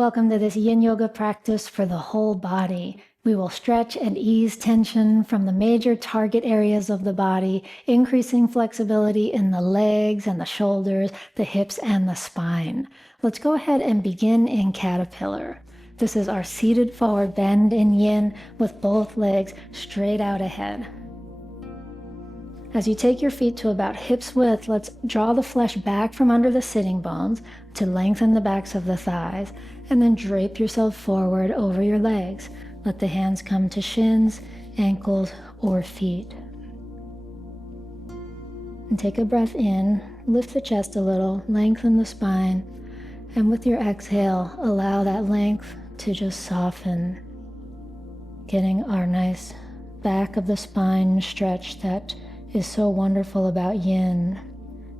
Welcome to this yin yoga practice for the whole body. We will stretch and ease tension from the major target areas of the body, increasing flexibility in the legs and the shoulders, the hips and the spine. Let's go ahead and begin in caterpillar. This is our seated forward bend in yin with both legs straight out ahead. As you take your feet to about hips width, let's draw the flesh back from under the sitting bones to lengthen the backs of the thighs, and then drape yourself forward over your legs. Let the hands come to shins, ankles, or feet. And take a breath in, lift the chest a little, lengthen the spine, and with your exhale, allow that length to just soften, getting our nice back of the spine stretch that is so wonderful about yin,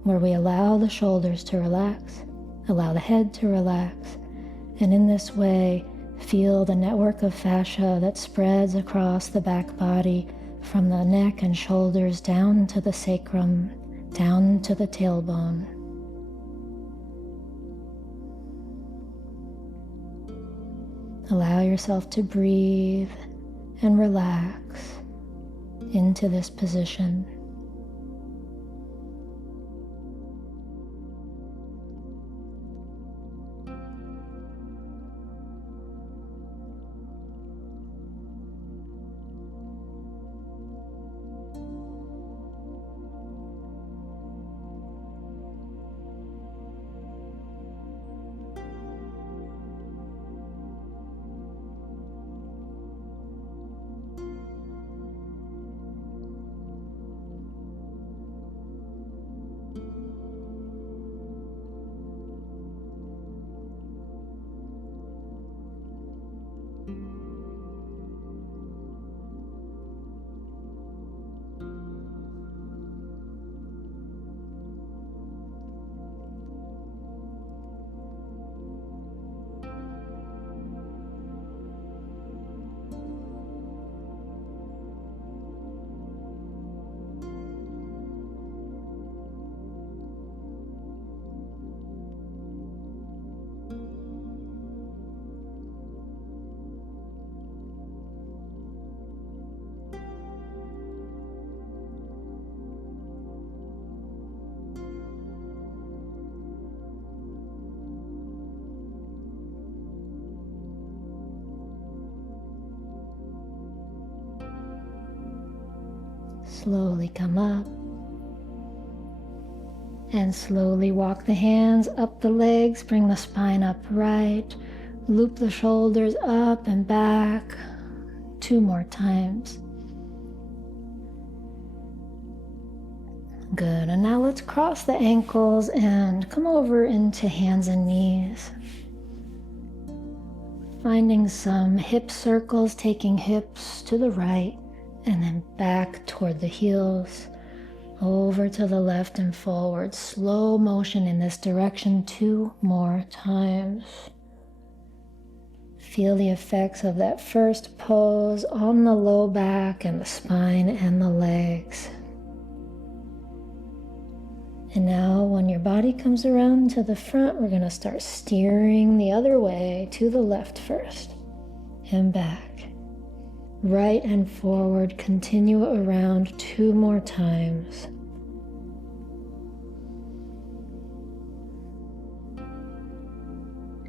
where we allow the shoulders to relax, allow the head to relax, and in this way, feel the network of fascia that spreads across the back body from the neck and shoulders down to the sacrum, down to the tailbone. Allow yourself to breathe and relax into this position. Slowly come up and slowly walk the hands up the legs, bring the spine upright, loop the shoulders up and back 2 more times. Good, and now let's cross the ankles and come over into hands and knees. Finding some hip circles, taking hips to the right and then back toward the heels, over to the left and forward. Slow motion in this direction 2 more times. Feel the effects of that first pose on the low back and the spine and the legs. And now when your body comes around to the front, we're going to start steering the other way to the left first and back. Right and forward, continue around 2 more times.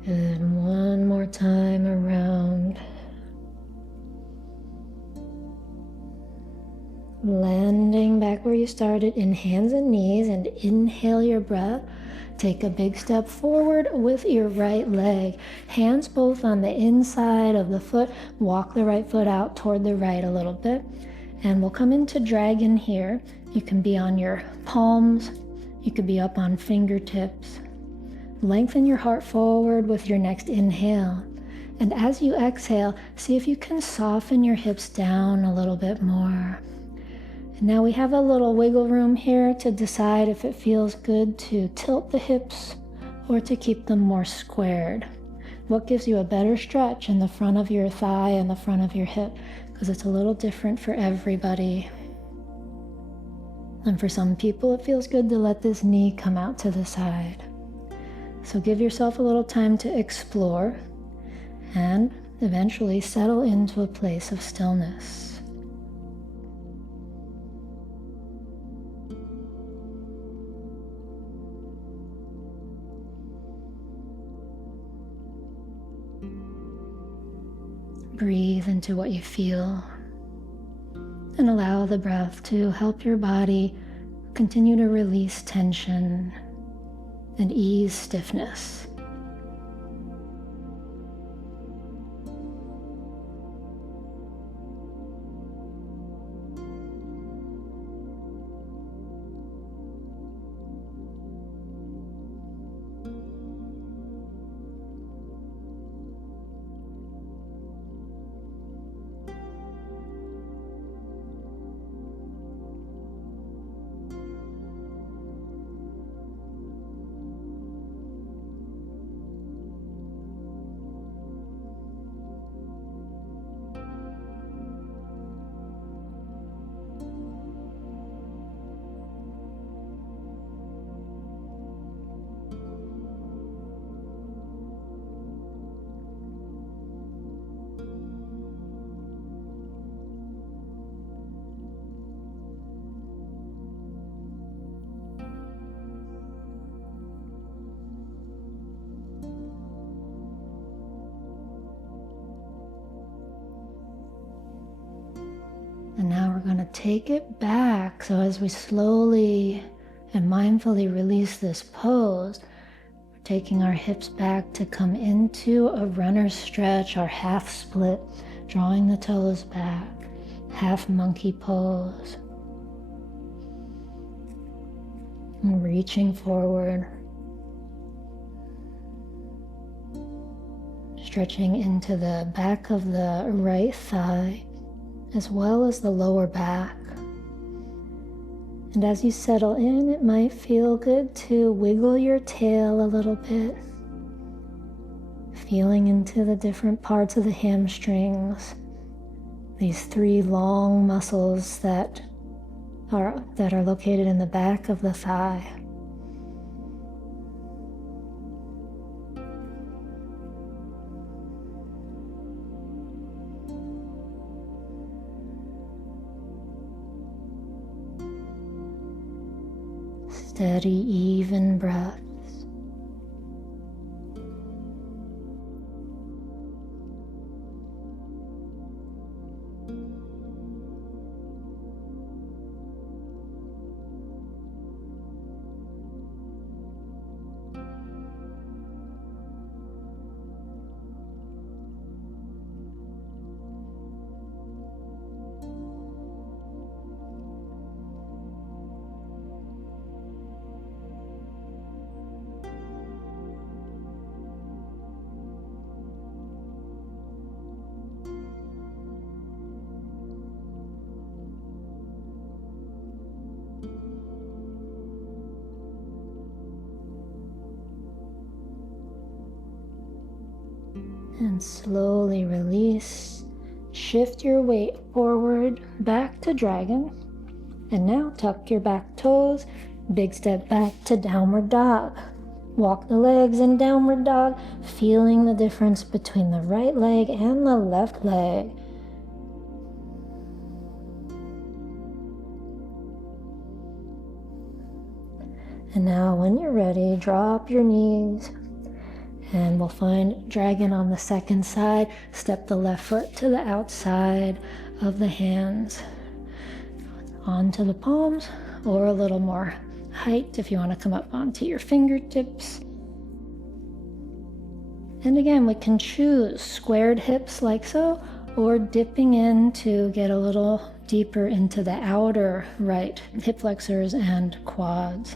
Good, 1 more time around. Landing back where you started in hands and knees, and inhale your breath. Take a big step forward with your right leg. Hands both on the inside of the foot. Walk the right foot out toward the right a little bit. And we'll come into dragon here. You can be on your palms. You could be up on fingertips. Lengthen your heart forward with your next inhale. And as you exhale, see if you can soften your hips down a little bit more. Now we have a little wiggle room here to decide if it feels good to tilt the hips or to keep them more squared. What gives you a better stretch in the front of your thigh and the front of your hip? Because it's a little different for everybody. And for some people, it feels good to let this knee come out to the side. So give yourself a little time to explore. and eventually settle into a place of stillness. Breathe into what you feel and allow the breath to help your body continue to release tension and ease stiffness. And now we're going to take it back. So as we slowly and mindfully release this pose, we're taking our hips back to come into a runner's stretch, our half split, drawing the toes back, half monkey pose. And reaching forward, stretching into the back of the right thigh, as well as the lower back. And as you settle in, it might feel good to wiggle your tail a little bit, feeling into the different parts of the hamstrings, these three long muscles that are located in the back of the thigh. Steady, even breaths. And slowly release. Shift your weight forward back to dragon. And now tuck your back toes. Big step back to downward dog. Walk the legs in downward dog, feeling the difference between the right leg and the left leg. And now when you're ready, drop your knees. And we'll find dragon on the second side. Step the left foot to the outside of the hands, onto the palms, or a little more height if you want to come up onto your fingertips. And again, we can choose squared hips like so, or dipping in to get a little deeper into the outer right hip flexors and quads.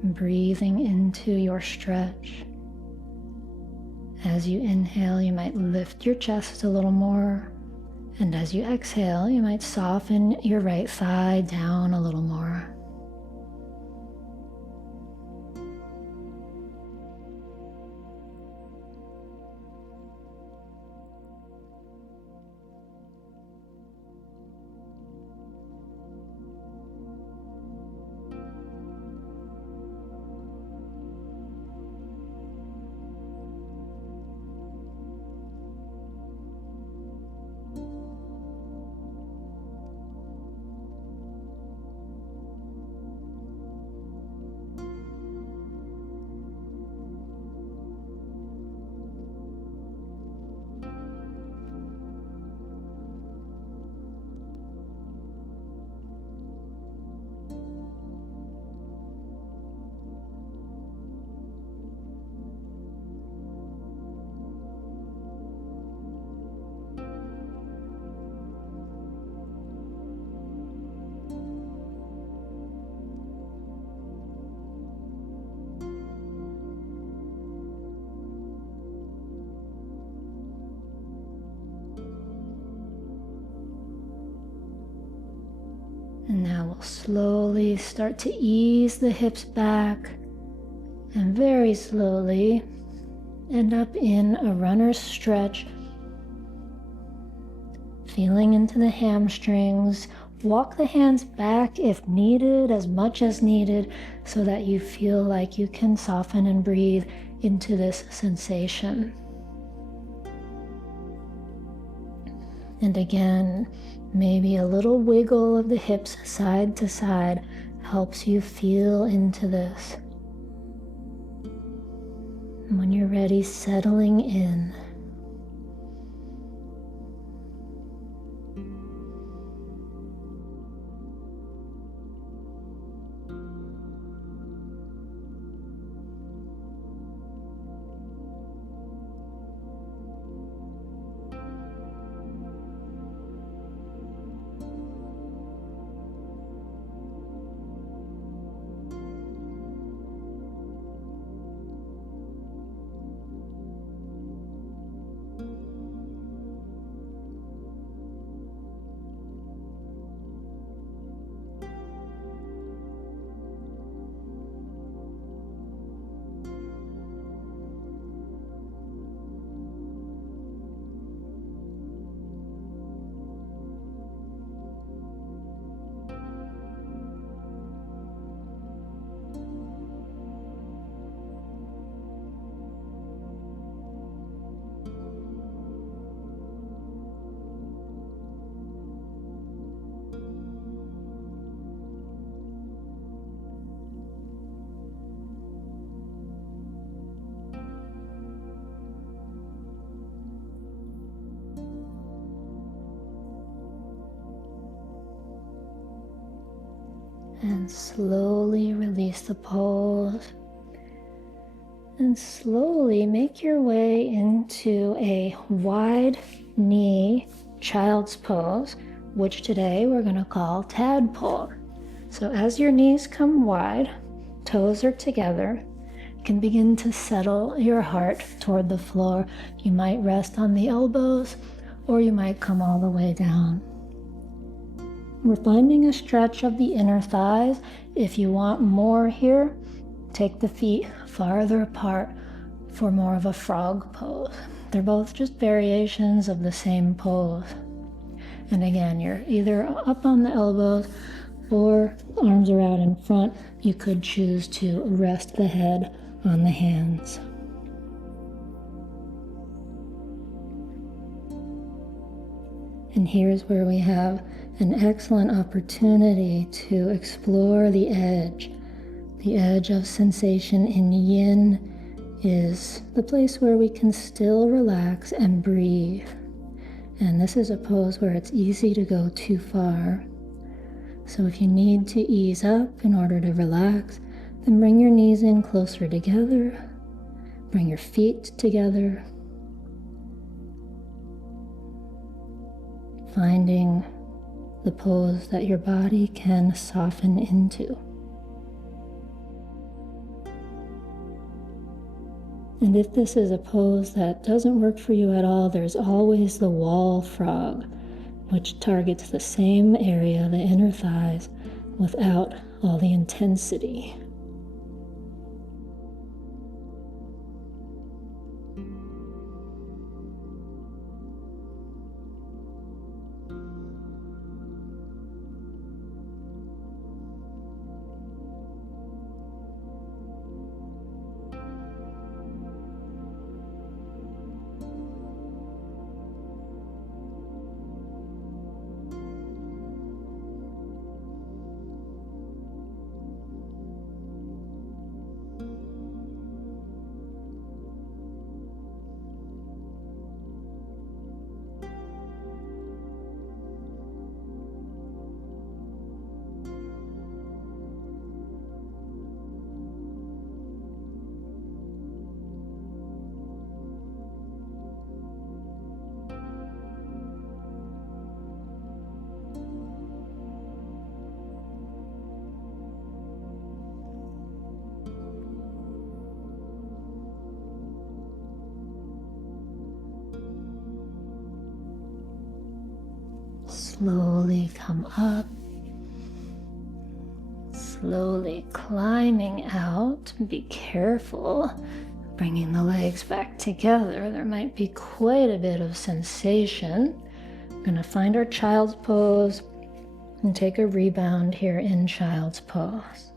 Breathing into your stretch. As you inhale, you might lift your chest a little more. And as you exhale, you might soften your right thigh down a little more. will slowly start to ease the hips back and very slowly end up in a runner's stretch, feeling into the hamstrings. Walk the hands back if needed, as much as needed, so that you feel like you can soften and breathe into this sensation. And again, maybe a little wiggle of the hips side to side helps you feel into this. And when you're ready, settling in. And slowly release the pose. And slowly make your way into a wide knee child's pose, which today we're going to call tadpole. So as your knees come wide, toes are together, you can begin to settle your heart toward the floor. You might rest on the elbows, or you might come all the way down. We're finding a stretch of the inner thighs. If you want more here, take the feet farther apart for more of a frog pose. They're both just variations of the same pose. And again, you're either up on the elbows or arms are out in front. You could choose to rest the head on the hands. And here's where we have an excellent opportunity to explore the edge. The edge of sensation in yin is the place where we can still relax and breathe. And this is a pose where it's easy to go too far. So if you need to ease up in order to relax, then bring your knees in closer together, bring your feet together, finding the pose that your body can soften into. And if this is a pose that doesn't work for you at all, there's always the wall frog, which targets the same area, the inner thighs, without all the intensity. Slowly come up Slowly climbing out. Be careful bringing the legs back together. There might be quite a bit of sensation. We're going to find our child's pose and take a rebound here in child's pose.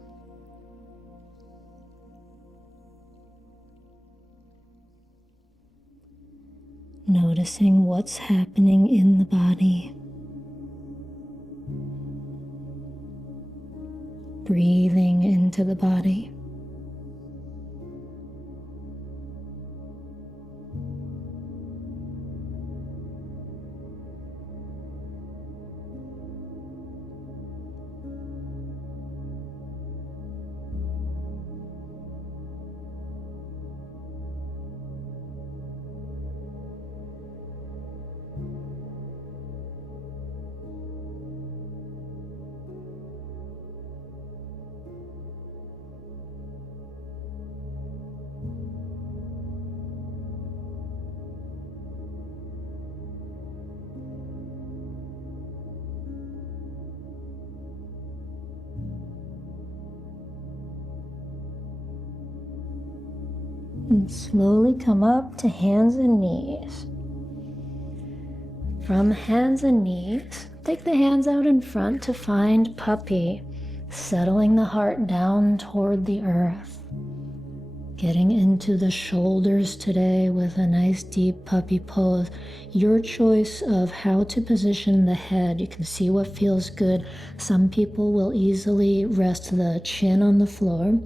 Noticing what's happening in the body. Breathing into the body. And slowly come up to hands and knees. From hands and knees, take the hands out in front to find puppy, settling the heart down toward the earth. Getting into the shoulders today with a nice deep puppy pose. Your choice of how to position the head. You can see what feels good. Some people will easily rest the chin on the floor.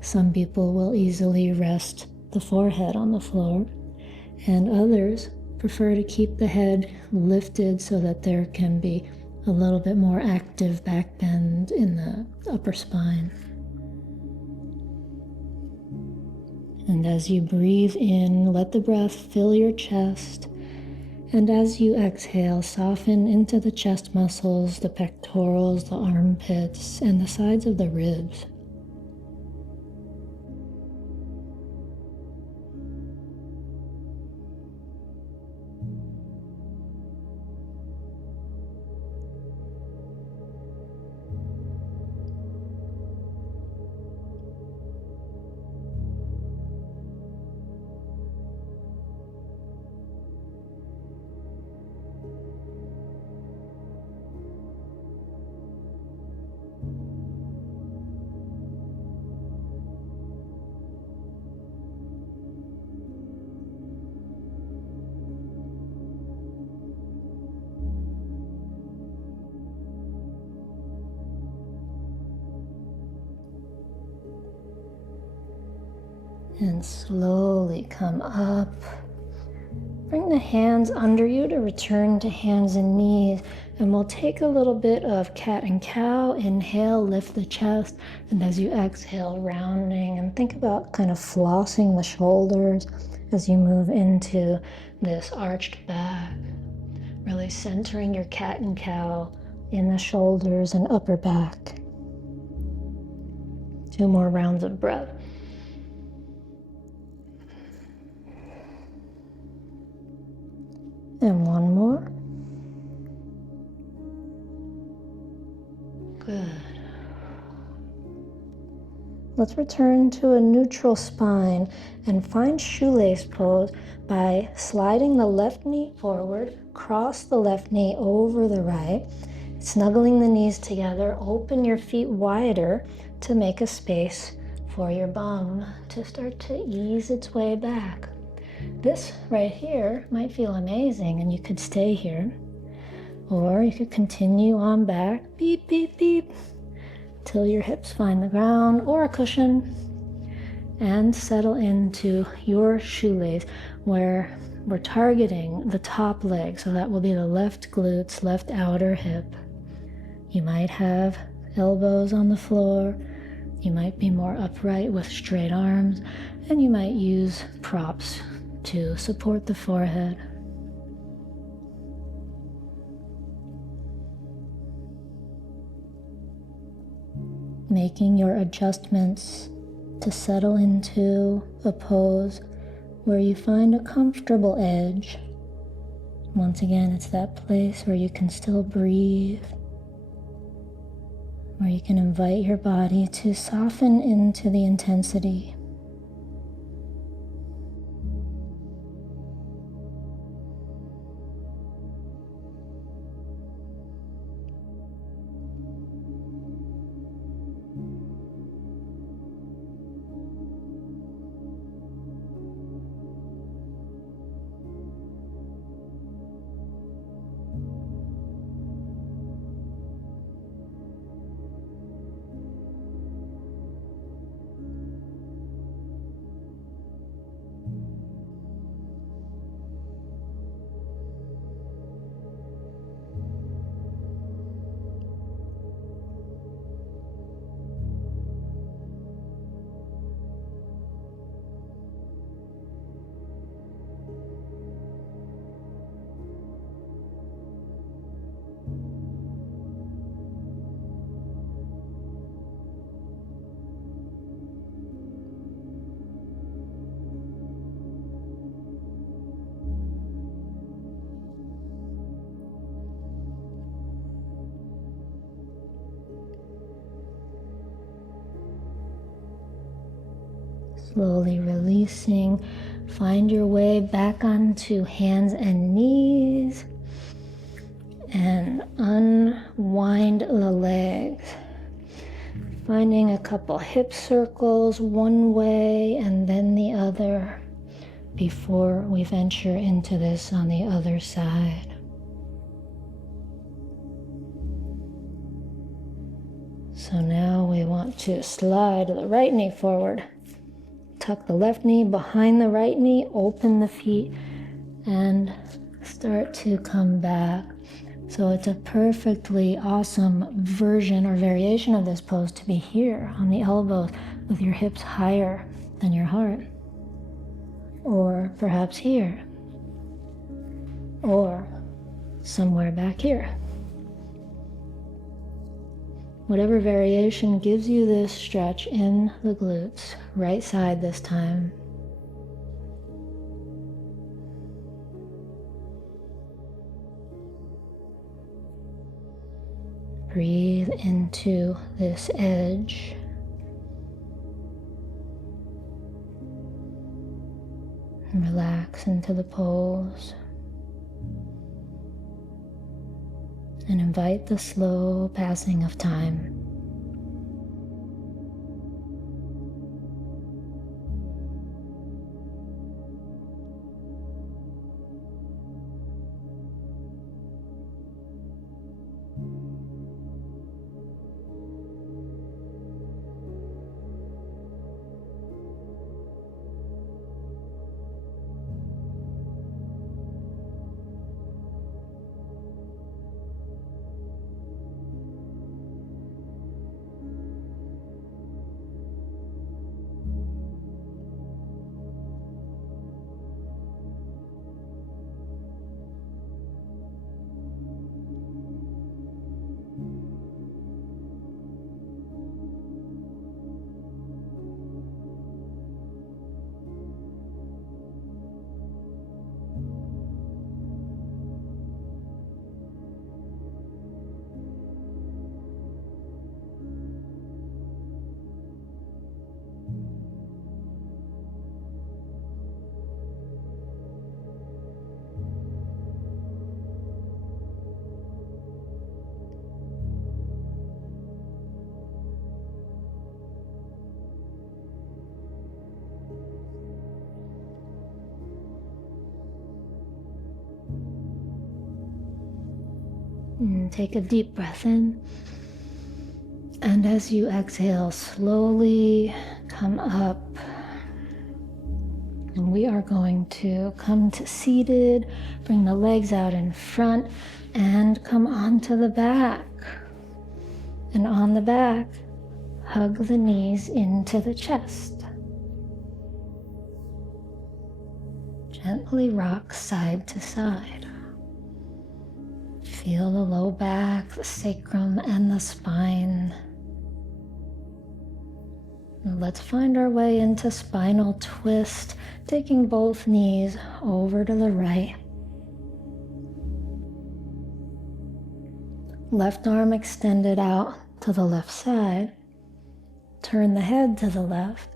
Some people will easily rest the forehead on the floor, and others prefer to keep the head lifted so that there can be a little bit more active back bend in the upper spine. And as you breathe in, let the breath fill your chest, and as you exhale, soften into the chest muscles, the pectorals, the armpits, and the sides of the ribs. And slowly come up. Bring the hands under you to return to hands and knees. And we'll take a little bit of cat and cow. Inhale, lift the chest. And as you exhale, rounding. And think about kind of flossing the shoulders as you move into this arched back. Really centering your cat and cow in the shoulders and upper back. 2 more rounds of breath. And 1 more. Good. Let's return to a neutral spine and find shoelace pose by sliding the left knee forward, cross the left knee over the right, snuggling the knees together, open your feet wider to make a space for your bum to start to ease its way back. This right here might feel amazing and you could stay here, or you could continue on back, beep, beep, beep, till your hips find the ground or a cushion, and settle into your shoelace where we're targeting the top leg. So that will be the left glutes, left outer hip. You might have elbows on the floor. You might be more upright with straight arms, and you might use props to support the forehead. Making your adjustments to settle into a pose where you find a comfortable edge. Once again, it's that place where you can still breathe, where you can invite your body to soften into the intensity. Slowly releasing, find your way back onto hands and knees and unwind the legs. Finding a couple hip circles one way and then the other before we venture into this on the other side. So now we want to slide the right knee forward. Tuck the left knee behind the right knee, open the feet, and start to come back. So it's a perfectly awesome version or variation of this pose to be here on the elbows with your hips higher than your heart. Or perhaps here. Or somewhere back here. Whatever variation gives you this stretch in the glutes, right side this time. Breathe into this edge. And relax into the pose. And invite the slow passing of time. And take a deep breath in. And as you exhale, slowly come up. And we are going to come to seated, bring the legs out in front, and come onto the back. And on the back, hug the knees into the chest. Gently rock side to side. Feel the low back, the sacrum, and the spine. Now let's find our way into spinal twist, taking both knees over to the right. Left arm extended out to the left side. Turn the head to the left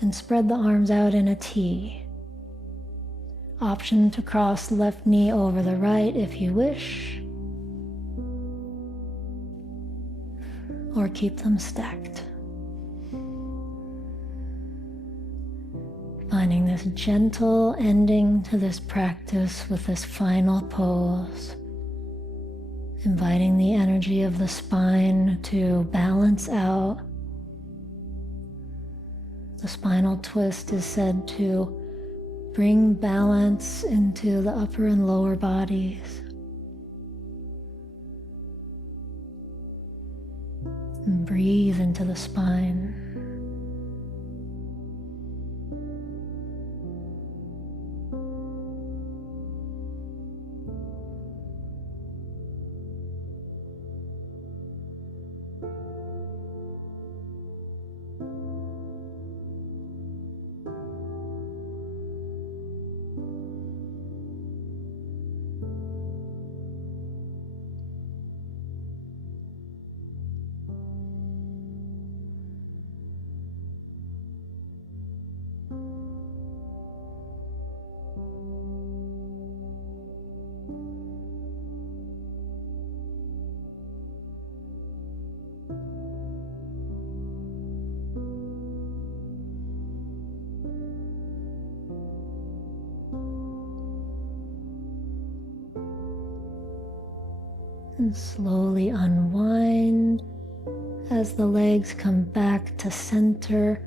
and spread the arms out in a T. Option to cross left knee over the right if you wish, or keep them stacked. Finding this gentle ending to this practice with this final pose. Inviting the energy of the spine to balance out. The spinal twist is said to bring balance into the upper and lower bodies. And breathe into the spine. And slowly unwind as the legs come back to center.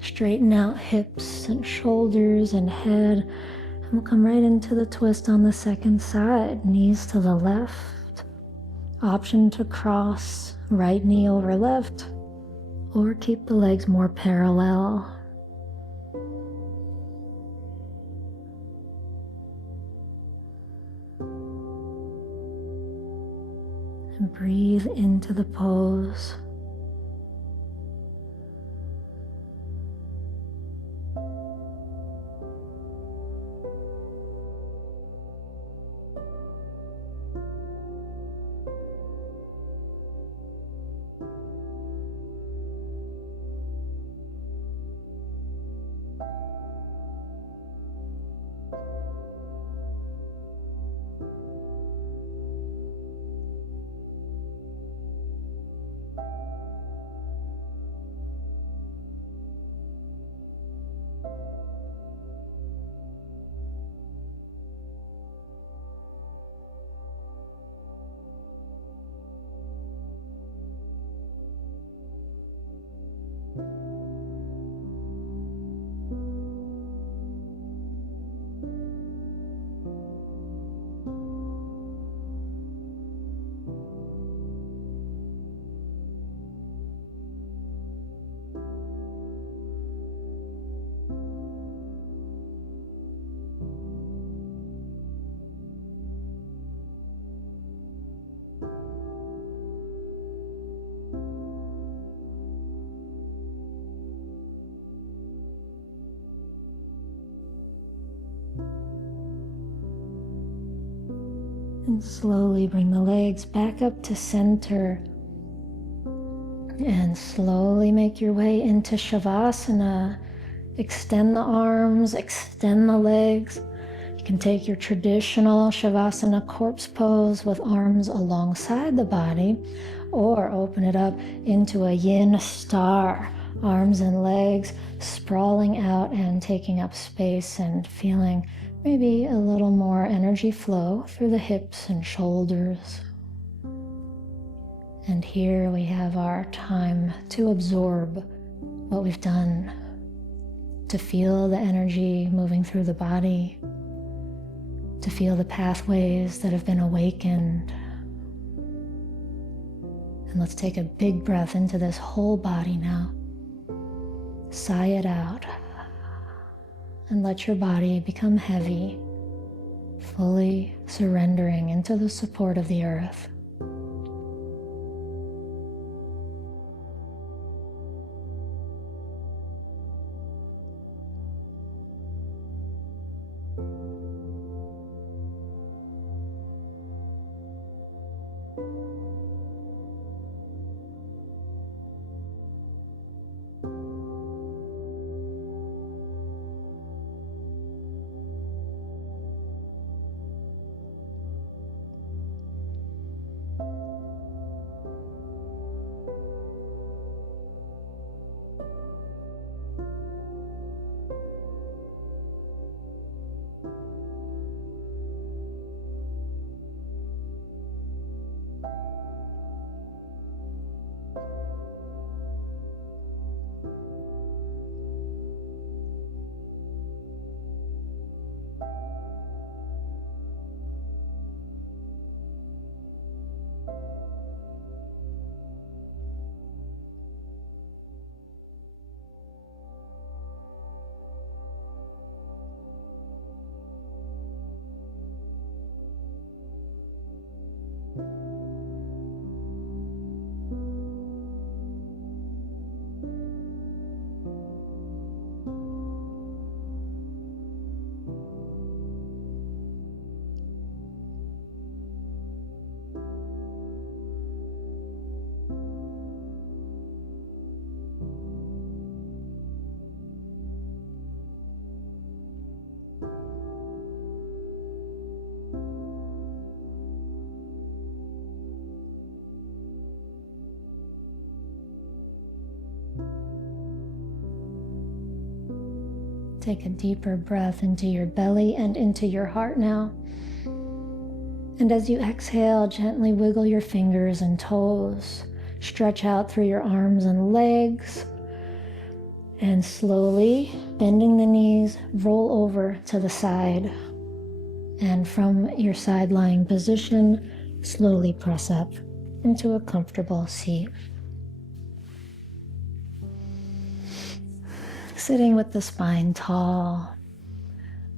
Straighten out hips and shoulders and head. And we'll come right into the twist on the second side. Knees to the left. Option to cross right knee over left, or keep the legs more parallel. And breathe into the pose. And slowly bring the legs back up to center. And slowly make your way into Shavasana. Extend the arms, extend the legs. You can take your traditional Shavasana corpse pose with arms alongside the body, or open it up into a yin star. Arms and legs sprawling out and taking up space and feeling maybe a little more energy flow through the hips and shoulders. And here we have our time to absorb what we've done, to feel the energy moving through the body, to feel the pathways that have been awakened. And let's take a big breath into this whole body now. Sigh it out. And let your body become heavy, fully surrendering into the support of the earth. Take a deeper breath into your belly and into your heart now. And as you exhale, gently wiggle your fingers and toes. Stretch out through your arms and legs. And slowly, bending the knees, roll over to the side. And from your side lying position, slowly press up into a comfortable seat. Sitting with the spine tall.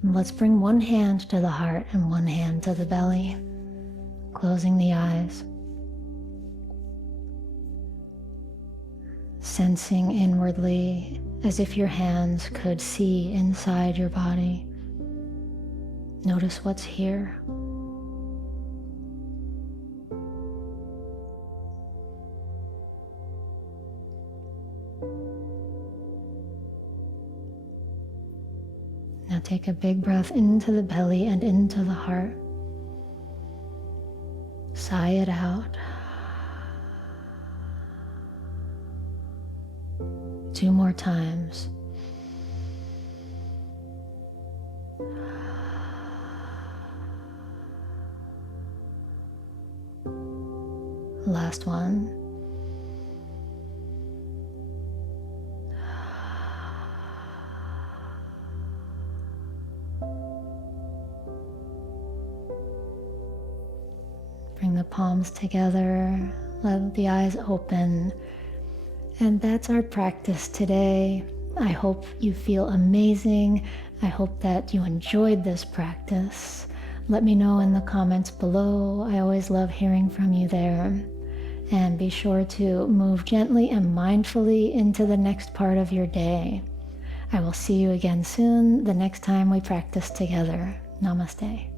And let's bring one hand to the heart and one hand to the belly. Closing the eyes. Sensing inwardly as if your hands could see inside your body. Notice what's here. Now take a big breath into the belly and into the heart. Sigh it out. 2 more times. Last one. Bring the palms together, let the eyes open. And that's our practice today. I hope you feel amazing. I hope that you enjoyed this practice. Let me know in the comments below. I always love hearing from you there. And be sure to move gently and mindfully into the next part of your day. I will see you again soon, the next time we practice together. Namaste.